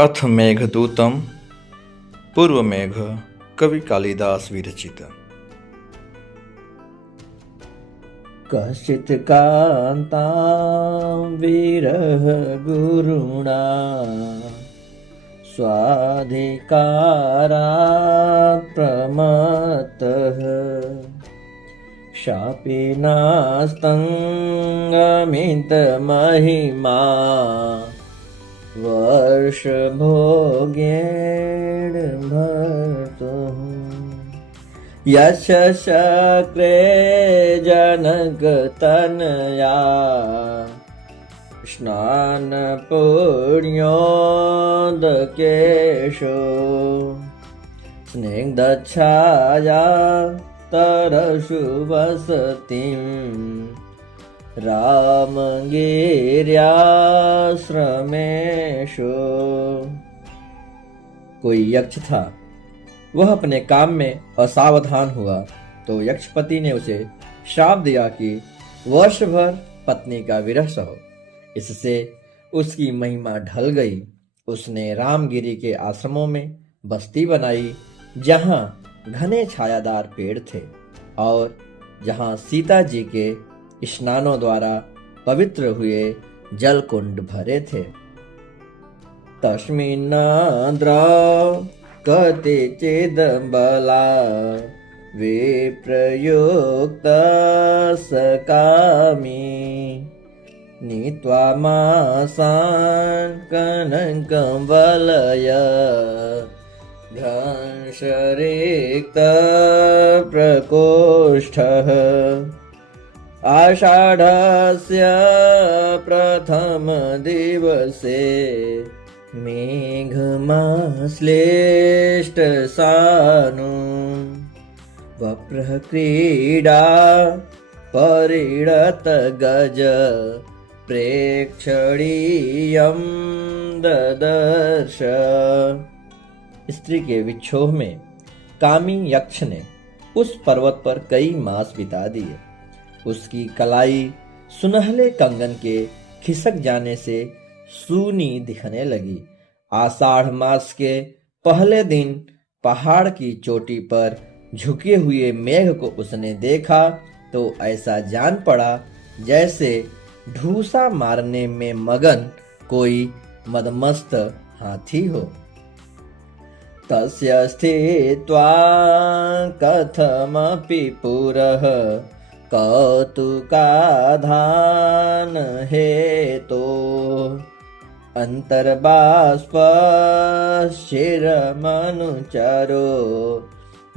अथ मेघदूतम पूर्वमेघ कवि कालिदास विरचित। कश्चित् कान्तां विरह गुरुणा स्वाधिकारात् प्रमत्तः शापिनास्तङ्गमितमहिमा वर्षभोगेण भर्तुः यस्य शक्रे जनकतनया स्नानपुण्योदकेषु स्निग्धच्छाया तरसु वसतिम् रामगिर्याश्रमेषु। कोई यक्ष था, वह अपने काम में असावधान हुआ तो यक्षपति ने उसे श्राप दिया कि वर्ष भर पत्नी का विरह सहो। इससे उसकी महिमा ढल गई। उसने रामगिरी के आश्रमों में बस्ती बनाई, जहां घने छायादार पेड़ थे और जहां सीता जी के स्नानों द्वारा पवित्र हुए जल कुंड भरे थे। तस्मिन्नाद्र कतिचिदबला विप्रयुक्त सकामी नीत्वा मासान् कनकं वलय भ्रंशरिक्त प्रकोष्ठः आषाढस्य प्रथम दिवसे मेघमाश्लेष्ट सानु वप्रः क्रीडा परिणत गज प्रेक्षणीयं ददर्श। स्त्री के विक्षोभ में कामी यक्ष ने उस पर्वत पर कई मास बिता दिए। उसकी कलाई सुनहले कंगन के खिसक जाने से सूनी दिखने लगी। आषाढ़ मास के पहले दिन पहाड़ की चोटी पर झुके हुए मेघ को उसने देखा तो ऐसा जान पड़ा जैसे ढूसा मारने में मगन कोई मदमस्त हाथी हो। तस्य स्थित्वा कथमपि पुरः कौतुकाधान हेतो अंतर्बाष्पशिरमनुचरो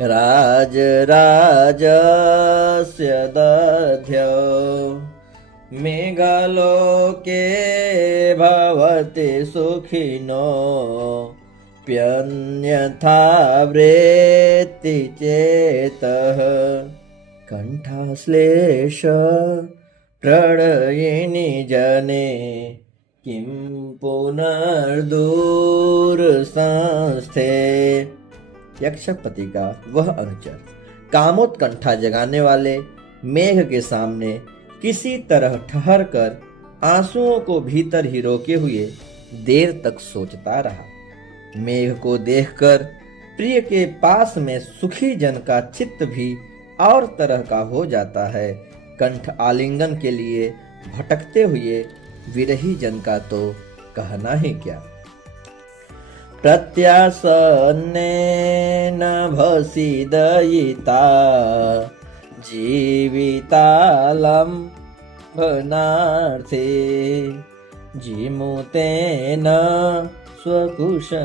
राजराजस्य दध्यौ मेघलोके भवति सुखिनो प्यन्यथा वृत्ति चेतः कंठाश्लेष प्रणयिनी जने किं पुनर्दूर संस्थे। यक्षपति का वह अनुचर कामोत्कंठा जगाने वाले मेघ के सामने किसी तरह ठहर कर आंसुओं को भीतर ही रोके हुए देर तक सोचता रहा। मेघ को देखकर प्रिय के पास में सुखी जन का चित्त भी और तरह का हो जाता है। कंठ आलिंगन के लिए भटकते हुए विरही जन का तो कहना ही क्या। प्रत्यासन्नेन भसिदयिता जीवितालम्भनार्थे जिमुतेन स्वकुशलमयीं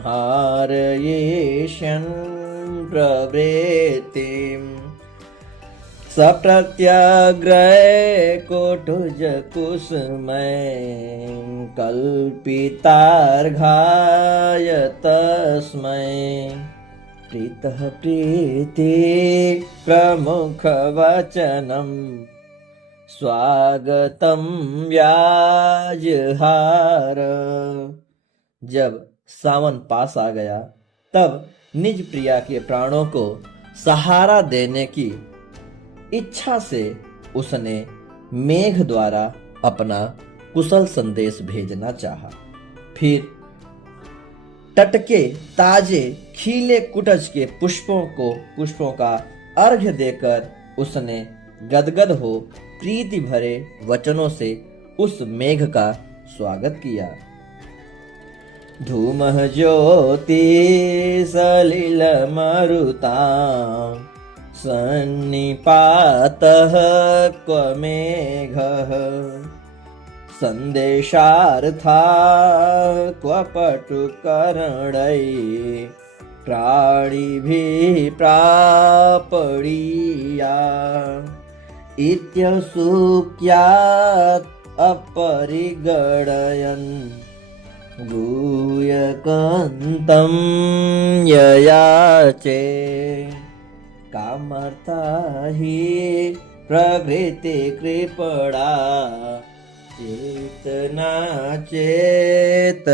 हारयिष्यन् प्रवृत्तिम् सप्रत्यग्रहे कोटुजकुसुमैं कल्पितार्घाय तस्मै प्रीतः प्रीति प्रमुखवचनं स्वागतं व्याजहार। जब सावन पास आ गया तब निज प्रिया के प्राणों को सहारा देने की इच्छा से उसने मेघ द्वारा अपना कुशल संदेश भेजना चाहा। फिर टटके ताजे खिले कुटज के पुष्पों का अर्घ्य देकर उसने गदगद हो प्रीति भरे वचनों से उस मेघ का स्वागत किया। धूमः ज्योति सलिल मरुतां सन्निपातः क्व मेघः संदेशार्था क्व पटुकर्णैः प्राणिभिः प्रापणीया इत्यसुक्यात् अपरिगणयन् गुह्यकन्तं ययाचे कामर्ता हि प्रकृति कृपणा चेतना चेतनेषु।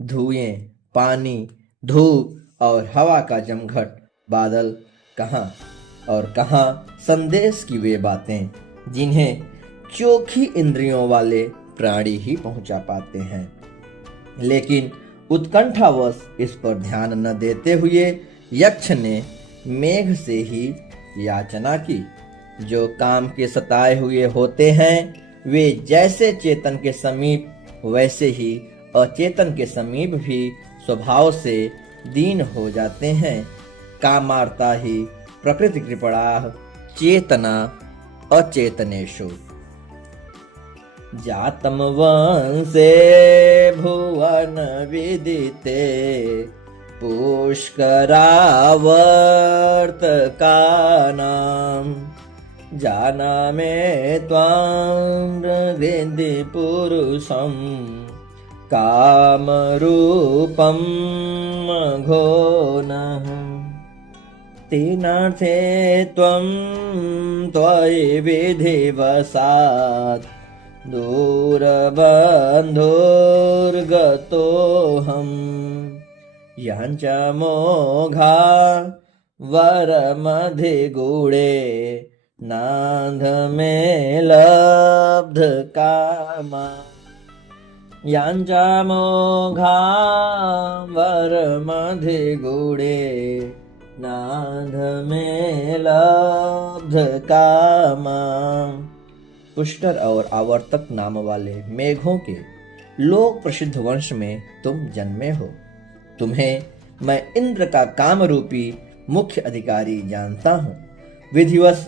धुएं, पानी, धूप और हवा का जमघट, बादल कहाँ और कहाँ संदेश की वे बातें जिन्हें चोखी इंद्रियों वाले प्राणी ही पहुंचा पाते हैं। लेकिन उत्कंठावश इस पर ध्यान न देते हुए यक्ष ने मेघ से ही याचना की। जो काम के सताए हुए होते हैं वे जैसे चेतन के समीप वैसे ही अचेतन के समीप भी स्वभाव से दीन हो जाते हैं। कामार्ता ही प्रकृति कृपणा चेतना अचेतनेषु। जातम वंशे भुवन विदिते पुष्करावर्तकानां जानामे त्वां हृदि पुरुषं कामरूपं घोनः तेनार्थे त्वं त्वयि विधिवशात् दूरबन्धुर्गतोऽहम् याञ्च मोघा वरमधिगूढे नान्ध मे लब्धकामा याञ्च मोघा वरमधिगूढे नान्ध मे लब्धकामा। पुष्कर और आवर्तक नाम वाले मेघों के लोक प्रसिद्ध वंश में तुम जन्मे हो। तुम्हें मैं इंद्र का काम रूपी मुख्य अधिकारी जानता हूँ। विधिवश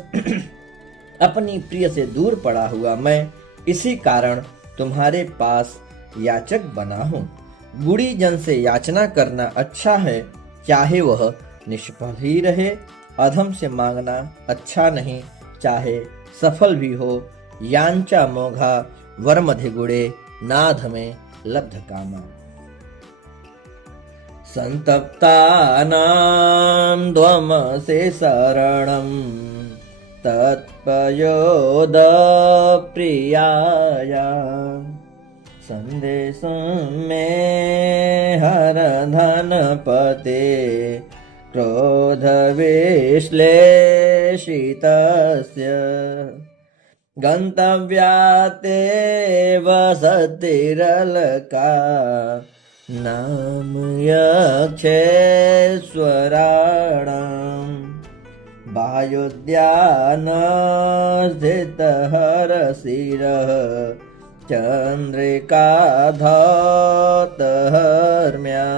अपनी प्रिय से दूर पड़ा हुआ मैं इसी कारण तुम्हारे पास याचक बना हूँ। गुड़ी जन से याचना करना अच्छा है, चाहे वह निष्फल ही रहे। अधम से मांगना अच्छा नहीं, चाहे सफल भी हो। यांचा मोघा वरमधिगुणे नाध में लब्ध कामा। संतप्तानां ध्वमसे शरणं तत्पयोद प्रियाया संदेशं मे हर धनपते क्रोधविश्लेषितस्य गन्तव्याते वसतिरलका नाम यक्षेश्वराणां वायुद्यानस्थितहरशिरः चंद्रिकाधौतहर्म्या।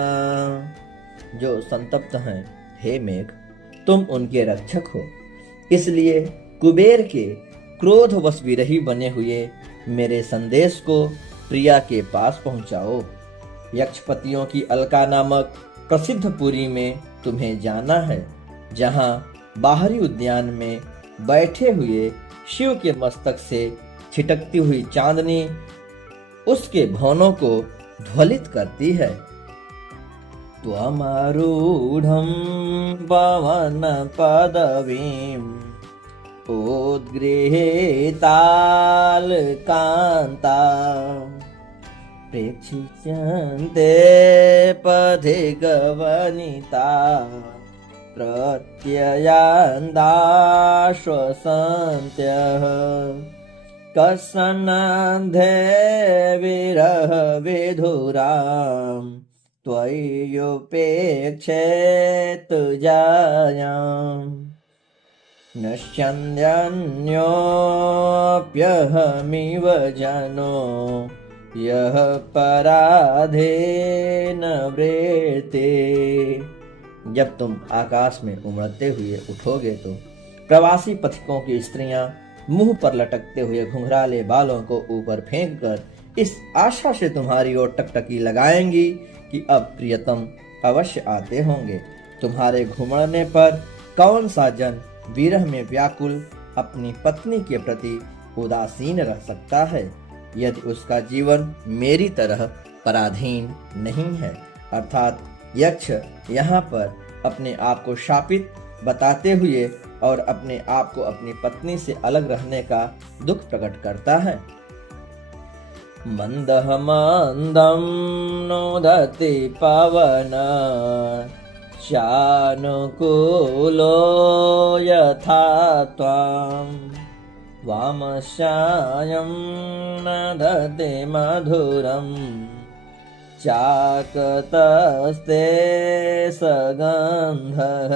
जो संतप्त हैं, हे मेघ, तुम उनके रक्षक हो, इसलिए कुबेर के क्रोधवश विरही बने हुए मेरे संदेश को प्रिया के पास पहुंचाओ। यक्षपतियों की अलका नामक प्रसिद्ध पुरी में तुम्हें जाना है, जहां बाहरी उद्यान में बैठे हुए शिव के मस्तक से छिटकती हुई चांदनी उसके भवनों को ध्वलित करती है। त्वमारूढ़ं पवन पदवीं उद्गृहीतालकान्ता प्रेक्षिष्यन्ते पथिकवनिता प्रत्ययान्दाश्वसन्त्यः कसनन्धे विरह विधुरां त्वय्युपेक्षेत जायाम् नश्यन्यन्योऽप्यहमिव जनो यः पराधेन वृते। जब तुम आकाश में उमड़ते हुए उठोगे तो प्रवासी पथिकों की स्त्रियां मुंह पर लटकते हुए घुंघराले बालों को ऊपर फेंककर इस आशा से तुम्हारी ओर टकटकी लगाएंगी कि अब प्रियतम अवश्य आते होंगे। तुम्हारे घुमड़ने पर कौन सा जन विरह में व्याकुल अपनी पत्नी के प्रति उदासीन रह सकता है, यदि उसका जीवन मेरी तरह पराधीन नहीं है। अर्थात यक्ष यहाँ पर अपने आप को शापित बताते हुए और अपने आप को अपनी पत्नी से अलग रहने का दुख प्रकट करता है। मंदः मंदं नोदति पवन चानुकूलो यथा त्वां वामस्यायं नदति मधुरं चाकतस्ते सगन्धः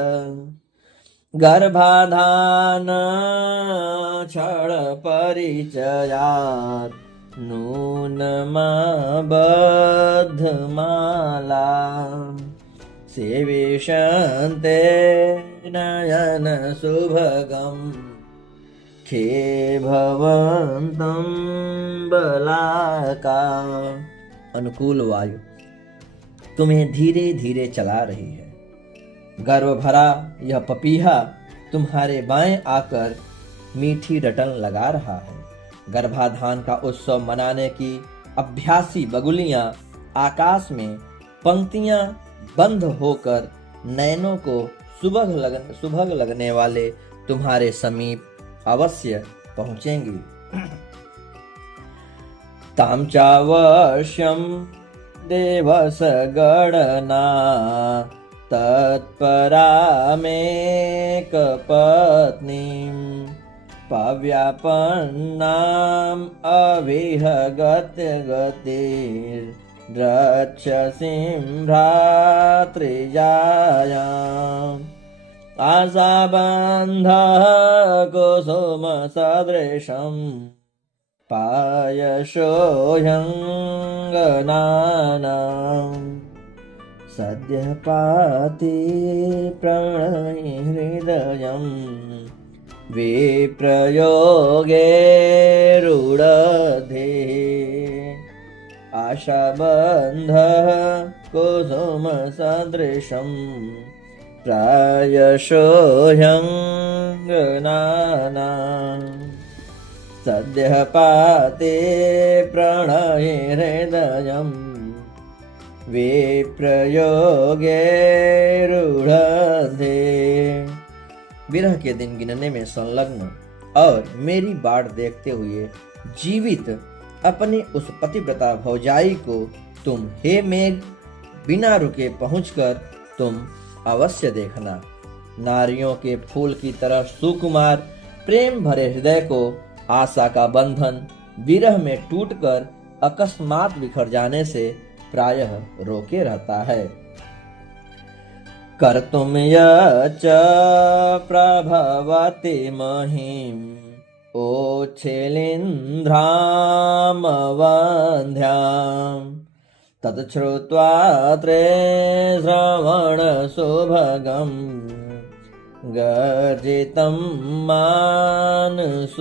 गर्भाधान क्षण परिचयात् नूनमबद्धमाला सेविष्यन्ते नयन सुभगम् खे भवन्तं बलाका। अनुकूल वायु तुम्हें धीरे धीरे चला रही है। गर्व भरा यह पपीहा तुम्हारे बाएं आकर मीठी रटन लगा रहा है। गर्भाधान का उत्सव मनाने की अभ्यासी बगुलियां आकाश में पंक्तियां बंद होकर नयनों को सुभग लगने वाले तुम्हारे समीप अवश्य पहुंचेंगी। ताम चावश्यम देवस गणना तत्परामेकपत्नीं पव्यापन्नाम् अविहगत्यगतिर्द्रक्ष्यसीं भ्रातृजायाम् आशाबन्धः कुसुमसदृशम् पायशोऽह्यङ्गनानाम् सद्यः पाति प्रणयि हृदयं विप्रयोगे रूढधीः आशाबन्धः कुसुमसदृशं प्रायशोऽह्यङ्गनानाम् सद्यः पाति प्रणयि हृदयं विप्रयोगे रूढधे। विरह के दिन गिनने में संलग्न और मेरी बाट देखते हुए जीवित अपनी उस पतिव्रता भौजाई को तुम हे मेघ बिना रुके पहुंचकर तुम अवश्य देखना। नारियों के फूल की तरह सुकुमार प्रेम भरे हृदय को आशा का बंधन विरह में टूटकर अकस्मात बिखर जाने से प्रायः रोके रहता है। कर्तुम यच्च प्रभवति महिम् ओच्छिलिन्ध्रामवन्ध्याम् तच्छ्रुत्वा त्रे श्रवण सुभगम् गर्जितं मानसोत्का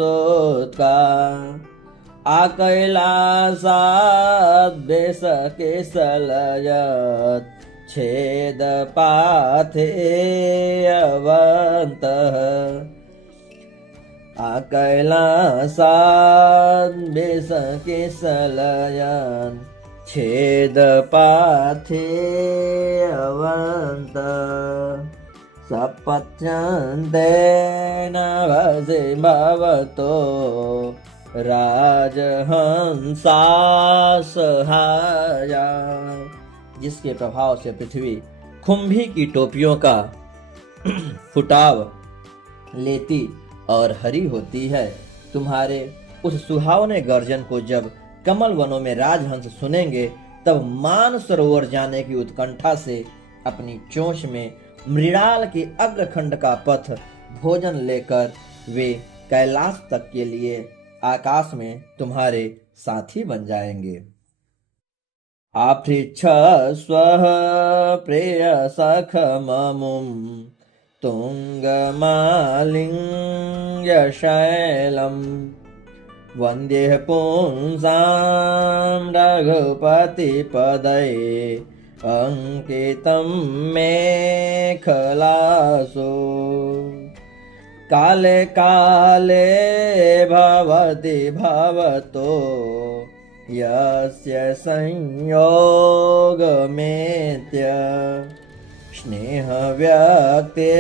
आकैलासाद्वेषकेशलयत् छेदपाथेऽवन्तः आकैलासाद्वेषकेशलयत् छेदपाथेऽवन्तः सपत्यन्ते नभसि भवतो राजहंसा सहाया। जिसके प्रभाव से पृथ्वी खुंभी की टोपियों का फुटाव लेती और हरी होती है। तुम्हारे उस सुहावने गर्जन को जब कमल वनों में राजहंस सुनेंगे, तब मान सरोवर जाने की उत्कंठा से अपनी चोंच में मृणाल के अग्रखंड का पथ भोजन लेकर वे कैलाश तक के लिए आकाश में तुम्हारे साथी बन जाएंगे। आपृच्छस्व प्रिय सख ममुम तुंगमालिंग्यशैलम वंद्ये पुंसां रघुपति पदये अंकितं मेखलासु काले काले भवति भवतो यस्य संयोगमेत्य स्नेह व्यक्ते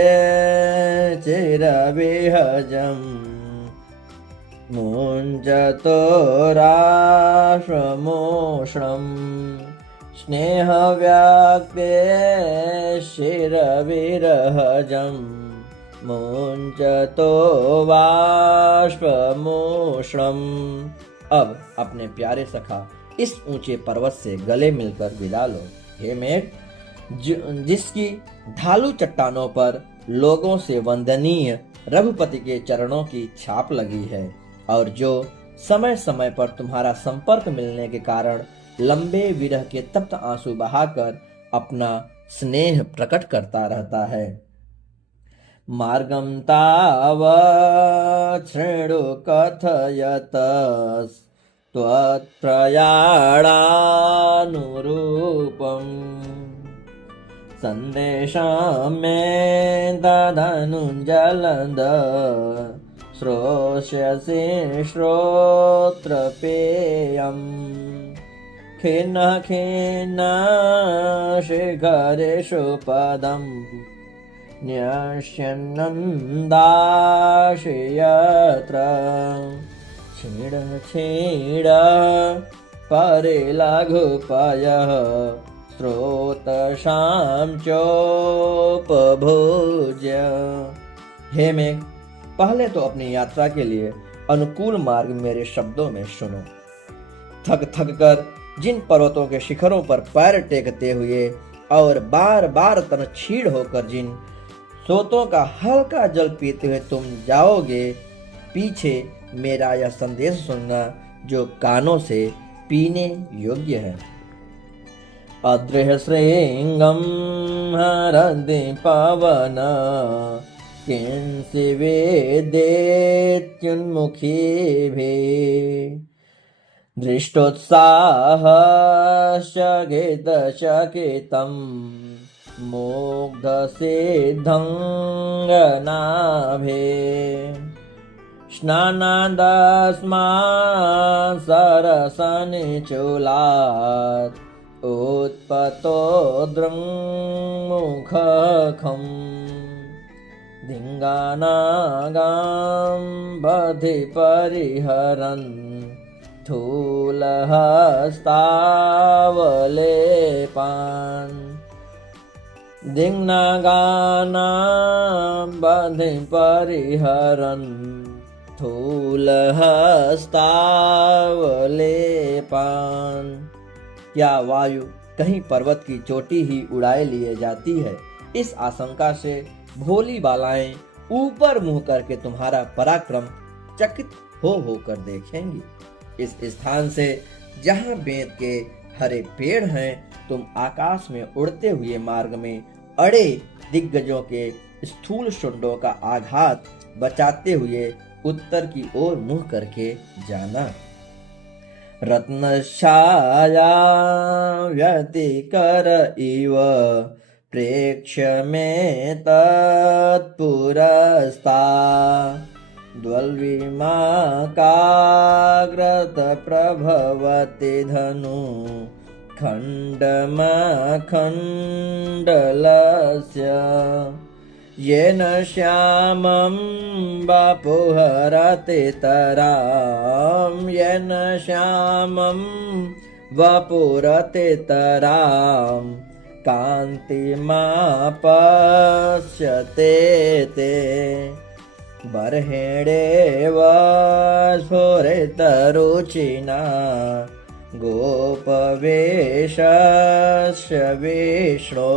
चिरविहजम् मुञ्चतो राश्रमोषणम् स्नेह व्यक्ते शिरविरहजम् मुञ्चतो वाष्पमोषणम्। अब अपने प्यारे सखा इस ऊंचे पर्वत से गले मिलकर विदा लो। हे मेघ, जिसकी ढालू चट्टानों पर लोगों से वंदनीय रघुपति के चरणों की छाप लगी है और जो समय समय पर तुम्हारा संपर्क मिलने के कारण लंबे विरह के तप्त आंसू बहाकर अपना स्नेह प्रकट करता रहता है। मार्गम तावत् शृणु कथयतस् त्वत्प्रयाणानुरूपम् संदेशं मे ददनुजलद श्रोष्यसि श्रोत्रपेयम् खिन्नः खिन्नः शिखरेषु पदम् न्यस्यन्नन्दाशि यत्र क्षीण क्षीण परिलघुपयः स्रोतशां चोपभुज्य। हे मेघ, पहले तो अपनी यात्रा के लिए अनुकूल मार्ग मेरे शब्दों में सुनो। थक थक कर जिन पर्वतों के शिखरों पर पैर टेकते हुए और बार बार तन छीड़ होकर जिन सोतों का हल्का जल पीते हुए तुम जाओगे, पीछे मेरा यह संदेश सुनना जो कानों से पीने योग्य है। अद्रिह श्रृंगम हरदि पवन किंसि वेदेत्युन्मुखीभिः दृष्टोत्साहश्चकितचकितम् मुग्धसिद्धङ्गनाभे स्नानादस्मात् सरसनिचूलात् उत्पतो दृङ्मुखखम् धिङ्गानागां बधि परिहरन् स्थूलहस्तावलेपान् दिङ्नागानां बधि परिहरन् स्थूलहस्तावलेपान्। क्या वायु कहीं पर्वत की चोटी ही उड़ाए लिए जाती है? इस आशंका से भोली बालाएं ऊपर मुंह करके तुम्हारा पराक्रम चकित होकर देखेंगी। इस स्थान से जहां बेंत के हरे पेड़ हैं, तुम आकाश में उड़ते हुए मार्ग में अड़े दिग्गजों के स्थूल शुंडों का आघात बचाते हुए उत्तर की ओर मुंह करके जाना। रत्नछाया व्यतिकर इव प्रेक्ष्य मे तत्पुरस्ता द्वल्विमाकाग्रत प्रभवति धनु खण्डमखण्डलस्य येन श्यामं वपुहरति तरां येन श्यामं वपुरति तरां कान्तिमापश्यते ते बरहेणे स्फुरित रुचिना गोपवेशस्य विष्णो।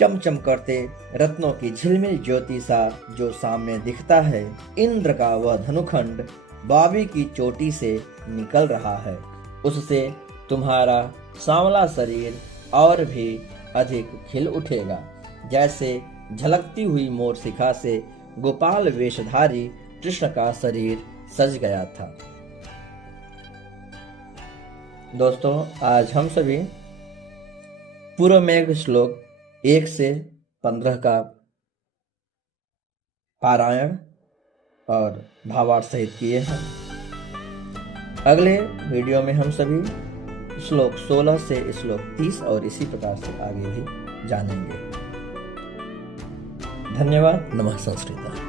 चमचम करते रत्नों की झिलमिल ज्योति सा जो सामने दिखता है, इंद्र का वह धनुखंड बावी की चोटी से निकल रहा है। उससे तुम्हारा सांवला शरीर और भी अधिक खिल उठेगा, जैसे झलकती हुई मोर शिखा से गोपाल वेशधारी कृष्ण का शरीर सज गया था। दोस्तों, आज हम सभी पूर्व मेघ श्लोक 1 से 15 का पारायण और भावार्थ सहित किए हैं। अगले वीडियो में हम सभी श्लोक 16 से श्लोक 30 और इसी प्रकार से आगे भी जानेंगे। धन्यवाद। नमः संस्कृत।